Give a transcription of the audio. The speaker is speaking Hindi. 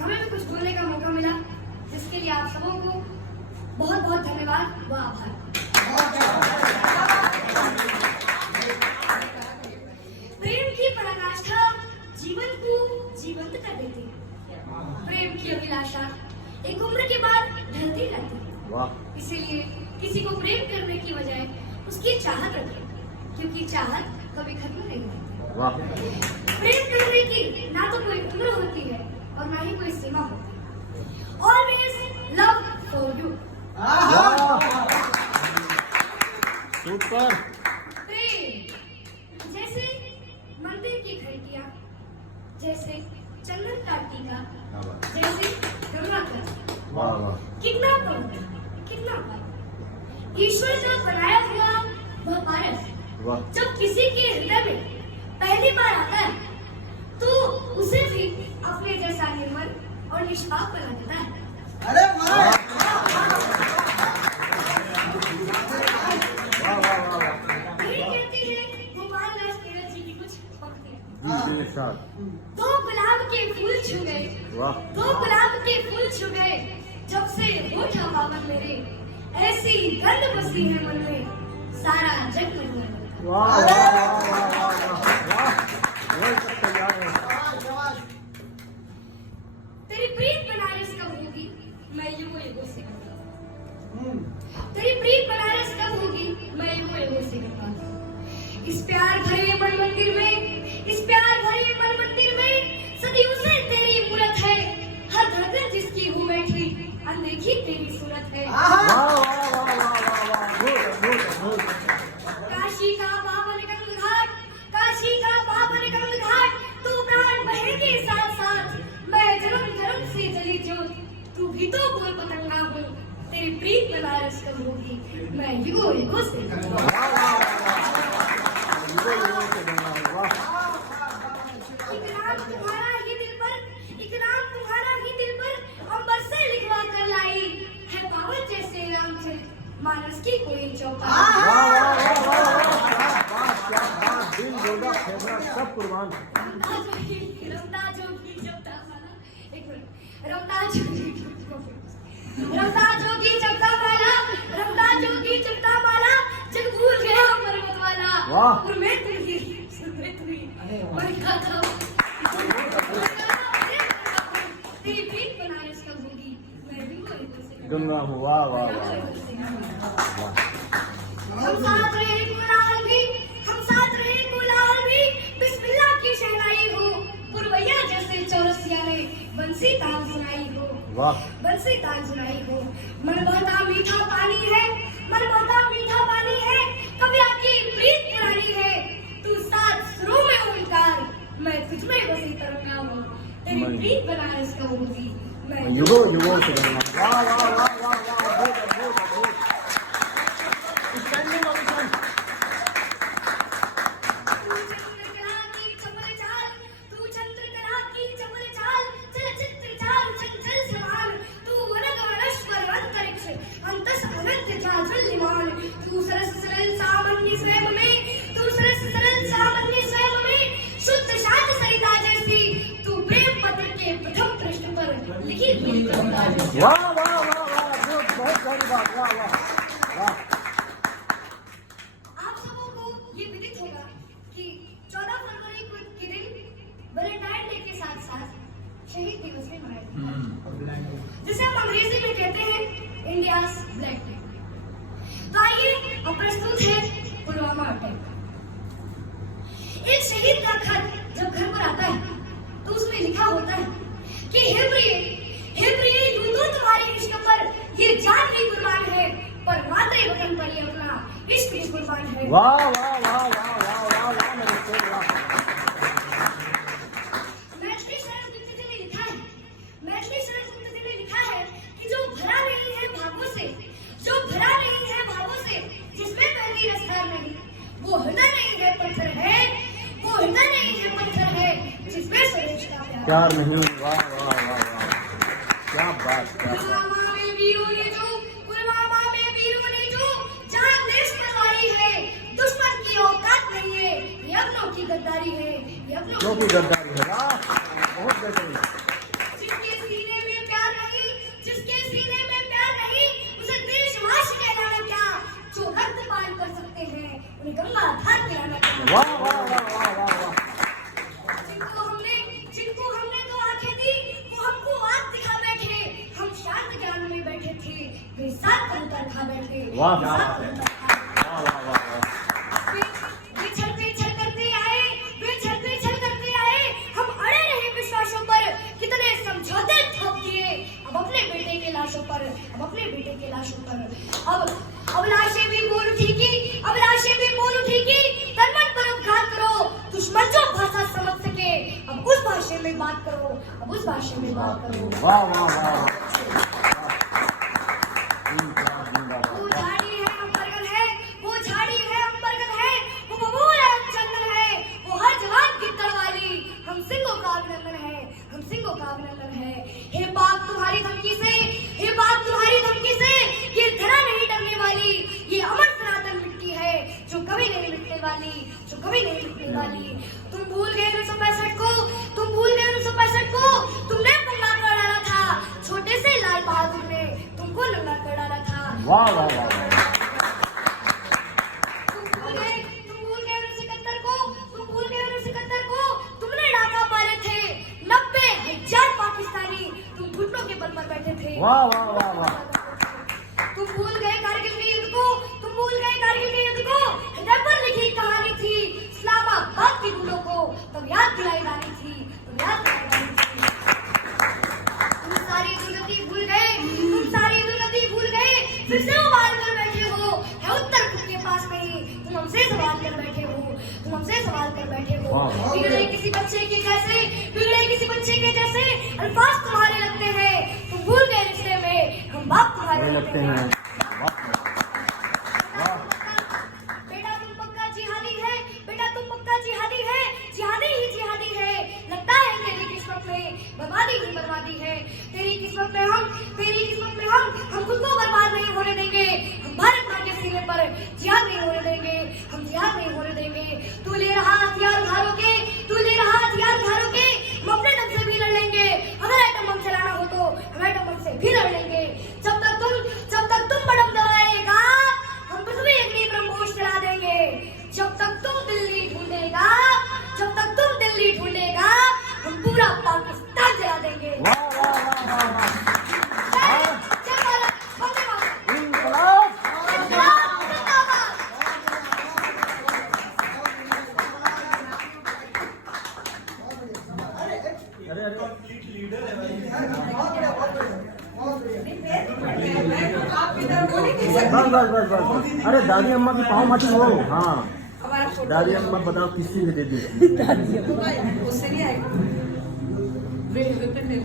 हमें भी कुछ बोलने का मौका मिला, जिसके लिए आप सबों को बहुत बहुत धन्यवाद व आभार। प्रेम की पराकाष्ठा जीवन को जीवंत कर देती है। प्रेम की अभिलाषा एक उम्र के बाद ढलती रहती है। इसीलिए किसी को प्रेम करने की बजाय उसकी चाहत रखें, क्योंकि चाहत कभी खत्म नहीं होती। प्रेम करने की ना तो कोई उम्र होती है और ना ही कोई सीमा होती है। Always love for you। Super. प्रेम जैसे मंदिर की घंटियां, जैसे चंदन का टीका, जैसे गंगा का कितना पवित्र, कितना पावन। ईश्वर का बनाया हुआ वह पारस जब किसी के हृदय में पहली बार आता है तो उसे भी अपने जैसा निर्मल और निष्पाप बना देता है। अरे वाह! कहती है गोपाल दास तीरथ जी की कुछ पंक्तियां। दो गुलाब के फूल छू गए, दो गुलाब के फूल छू गए, जब से होठा पावन मेरे, ऐसी गंध बसी है मन में, सारा जग में। तेरी प्रीत बनारस कब होगी, मैं युगों युगों से कहूंगा। तेरी प्रीत बनारस कब होगी, मैं युगों युगों से कहूंगा। इस प्यार भरे मन मंदिर में, इस प्यार भरे मन मंदिर में सदियों से तेरी मूरत है, हर धड़कन जिसकी हूँ बैठी, अनदेखी तेरी सूरत है। काशी का पावन गंग घाट, काशी का पावन गंग घाट, तू प्राण बहे के साथ साथ, मैं जन्म जन्म से जली ज्योत, तू भी तो बोल पतंगा हो। तेरी प्रीत बनारस कब होगी, मैं युगों युगों से। एक नाम तुम्हारा ही दिल पर, एक नाम तुम्हारा ही दिल पर, अंबर से लिखवा कर लाई है, पावन जैसे रामचरित मानस की कोई चौपाई। सब कुर्बान। रमता जोगी जपता माला, एक मिनट, रमता जोगी जपता माला, रमता जोगी जपता माला, जग भूल गया पर्वत वाला, और मैं तेरी सुनते हुई बरखा था। तेरी प्रीत बनारस कब होगी, मैं भी कोई से गंगा हो। वाह वाह वाह। हम साथ रहे गुलाल भी, हम साथ रहे गुलाल भी, बिस्मिल्लाह की शहनाई हो, पुरवैया जैसे चौरसिया ने बंसी तान सुनाई हो, बंसी तान सुनाई हो। मन बहता मीठा पानी है, मन बहता मीठा पानी है, कविया की प्रीत पुरानी है, तू सात सुरों में ओंकार, मैं तुझ में बसी तरंगा हूँ। तेरी प्रीत बनारस कब होगी, मैं युगों युगों से। वाह वाह वाह वाह वाह। वाह वाह वाह वाह, बहुत बड़ी बात। वाह वाह वाह। आप सबों को ये विदित होगा कि 14 फरवरी के दिन वैलेंटाइन डे के साथ साथ शहीद दिवस भी मनाया जाता है, जिसे हम अंग्रेजी में कहते हैं इंडियाज ब्लैक डे। तो आइए अब प्रस्तुत है पुलवामा अटैक। एक शहीद का खत जब घर पर आता है तो उसमें लिखा होता है कि हे प्रिय, यूं तो तुम्हारे इश्क पर ये जान भी कुर्बान है, पर मातृ वतन पर ये अपना इश्क भी कुर्बान है। वाह वाह वाह वाह वाह वाह वाह। मैथिली शरण गुप्त जी ने लिखा है, मैथिली शरण गुप्त जी ने लिखा है कि जो भरा नहीं है भावों से, जो भरा नहीं है भावों से, जिसमें पहली रफ्तार नहीं, वो हृदय नहीं है पत्थर है, वो हृदय नहीं है पत्थर है, जिसमें स्वदेश का प्यार नहीं। वाह वाह वाह वाह, क्या बात। पुलवामा में वीरों ने जो, पुलवामा में वीरों ने जो जान देश पर वारी है, दुश्मन की औकात नहीं है, ये अपनों की गद्दारी है, ये अपनों की गद्दारी है। बहुत गद्दारी। जिनके वाह। साथ बनता था। वाह वाह वाह वाह। वे छल पे छल करते आए, वे छल पे छल करते आए, हम अड़े रहे विश्वासों पर, कितने समझौते ठोक दिए, अब अपने बेटे के लाशों पर, अब अपने बेटे के लाशों पर। अब लाशें भी बोल उठी कि, अब लाशें भी बोल उठी कि तन मन पर उपघात करो, दुश्मन जो भाषा समझ सके, अब उस भाषा में बात करो, अब उस भाषा में बात करो। वाह वाह वाह। वो झाड़ी है अम्बरगल है, वो झाड़ी है अम्बरगल है, वो बबूल है चंदन है, वो हर जवान की तलवारी, हम सिंहों का अभिनंदन है, हम सिंहों का अभिनंदन है। हे पाक तुम्हारी धमकी से, हे पाक तुम्हारी धमकी से, ये धरा नहीं डरने वाली, ये अमर सनातन मिट्टी है जो कभी नहीं मिटने वाली, जो कभी नहीं मिटने वाली। तुम भूल गए 1965 को, तुम भूल गए 1965 को, तुमने पंगा कर डाला था, छोटे से लाल बहादुर ने तुमको नंगा कर डाला था। वाह वाह वाह। तुम भूल गए 1971 को, तुम भूल गए 1971 को, तुमने डाका पाले थे 90,000 पाकिस्तानी, तुम घुटनों के बल पर बैठे थे। वाह वाह वाह वाह। तुम भूल गए कारगिल के युद्ध को, तुम भूल गए कारगिल के युद्ध को, हृदय पर लिखी कहानी थी, इस्लामाबाद की गुलों को तब याद दिलाई जानी थी, तब याद दिलाई जानी थी। तुम सारी दुर्गति भूल गए, तुम सारी दुर्गति भूल गए, फिर से उबाल कर बैठे हो, है उत्तर खुद के पास नहीं, तुम हमसे सवाल कर बैठे हो, तुम हमसे सवाल कर बैठे हो। बिगड़े किसी बच्चे के जैसे, बिगड़े किसी बच्चे के जैसे अल्फाज तुम्हारे लगते हैं, तुम भूल गए रिश्ते में हम बाप तुम्हारे लगते हैं। बेटा तुम पक्का जिहादी है, बेटा तुम पक्का जिहादी है, जिहादी ही जिहादी है, लगता है तेरी किस्मत में बर्बादी ही बर्बादी है, तेरी किस्मत में हम, तेरी किस्मत में हम खुद को बर्बाद नहीं होने देंगे, हम भारत माँ के सीने पर जिहाद नहीं होने देंगे, हम जिहाद नहीं होने देंगे। तू ले रहा हथियार उधारों के, तू ले रहा हथियार उधारों के, हम अपने दम से भी लड़ लेंगे, अगर एटम बम चलाना हो तो हम एटम बम से भी लड़ लेंगे। जब तक तुम बड़म दबाएगा, हम पृथ्वी अग्नि ब्रह्मोस चला देंगे। जब तक तुम दिल्ली ढूंढेगा, जब तक तुम दिल्ली ढूंढेगा, हम पूरा पाकिस्तान जला देंगे। वाह वाह वाह वाह। जय भारत, वंदे मातरम। इनकलाब। इनकलाब जिंदाबाद। बस बस बस बस। अरे दादी अम्मा की पाँव मत हो। हाँ दादी अम्मा बताओ किसी ने दे दी। उससे नहीं आएगा।